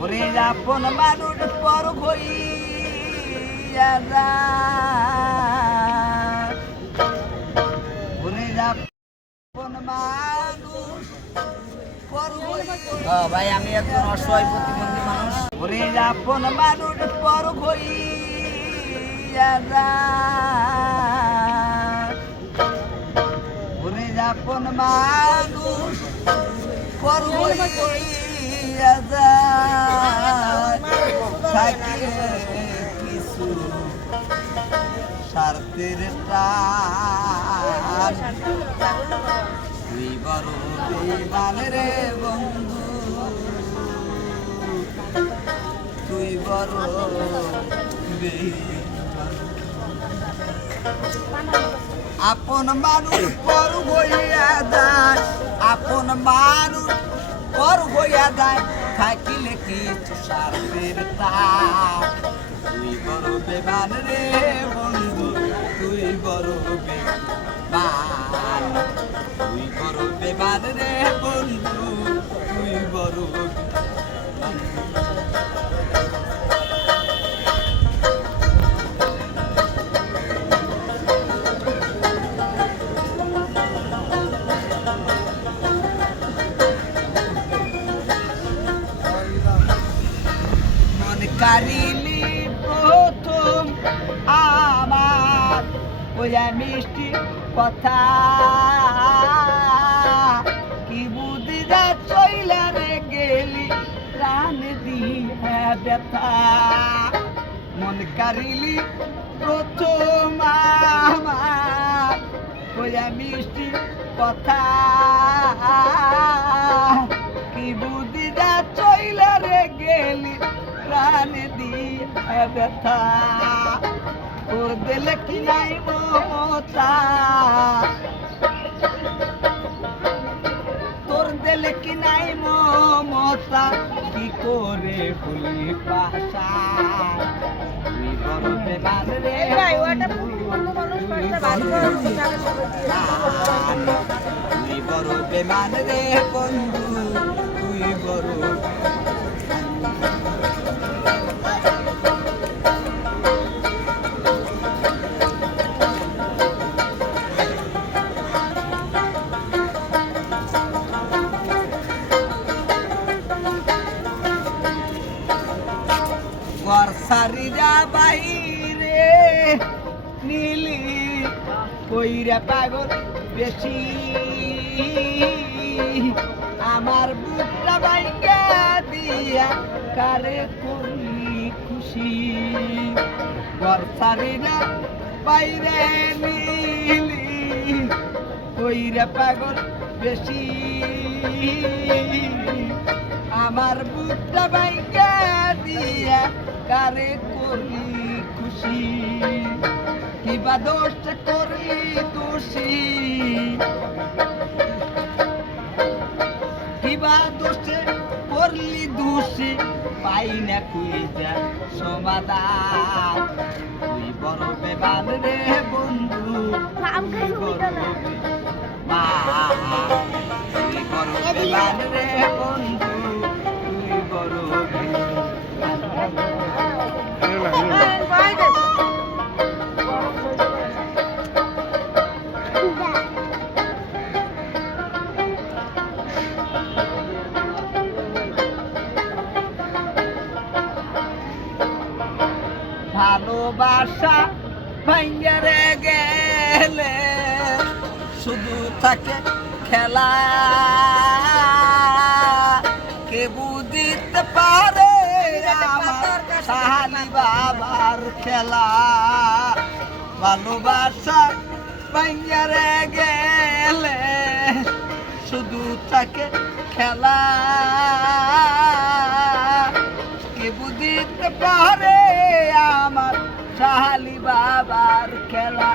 ওরে আপন মানুষ পর হইয়া যায় ওরে আপন মানুষ পর ভাই আমি একজন অসহায় প্রতিবন্ধী মানুষ ওরে আপন মানুষ পর হইয়া যায় ওরে আপন মানুষ পর হইয়া যায় থাকে কিছু স্বার্থের টান তুই বড় বেঈমান রে বন্ধু তুই বড় বেঈমান আপন মানুষ পর হইয়া যায় আপন মানুষ পর হইয়া যায় থাকিলে কিছু স্বার্থের টান তুই বড় বেঈমান রে বন্ধু তুই বড় বেঈমান তুই বড় বেঈমান রে বন্ধু তুই বড় কারিলি প্রথম আমার ওয়া মিষ্টি কথা কি বুদ্ধি যা চইলা রে গেলি প্রাণ দিয়া ব্যথা মন কারিলি প্রথম আমার ওয়া মিষ্টি কথা কি বুদ্ধি যা চইলা রে গেলি প্রাণ দিয়ে ব্যথা তোর দিলে কি নাই মমতা তোর দিলে কি নাই মমতা কি করে ভুলি পাশা তুই বড় বেঈমান রে তুই বড় বেঈমান রে বন্ধু তুই বড় বর্ষারিরা বাইরে নীলি কইরা পাগল বেশি আমার বুকটা ভাঙ্গা দিয়া কারে করলি খুশি বর্ষারিরা বাইরে নীলি কইরা পাগল বেশি আমার বুকটা ভাঙ্গা দিয়া কারে করলি খুশি কিবা দোষ করলি দোষী কিবা দোষ করলি দোষী পাই না খুঁজা সমাধান তুই বড় বেঈমান রে বন্ধু তুই বড় বেঈমান তুই বড় বেঈমান রে বন্ধু তুই বড় ভালোবাসা ভাঙ্গা রে গেলে শুধু থাকে খেলা কে বুঝিতে পারে আমার শালি বাবার খেলা ভালোবাসা ভাঙ্গা রে গেলে শুধু থাকে খেলা কে বুঝিতে পারে আমার শালি বাবার খেলা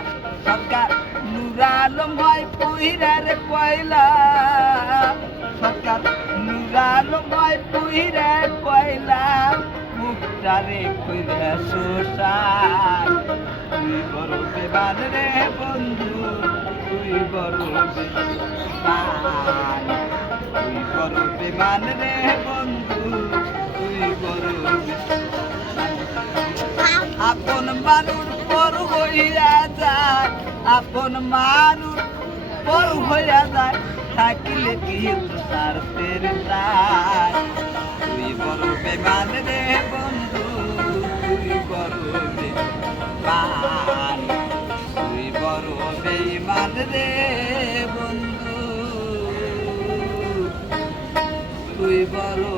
সরকার নুরালম হয় পুইরার কয়লা সরকার নুরালম হয় পুইরার কয়লা মুখটারে কইরা শোষায় তুই বড় বেঈমান রে বন্ধু তুই বড় বেঈমান তুই বড় বেঈমান রে বন্ধু তুই আপন মানুষ পর হইয়া যায় থাকিলে কি সারতে চায় তুই বড় বেমান রে বন্ধু তুই বড় বেমান তুই বড় বেমান রে বন্ধু তুই বড়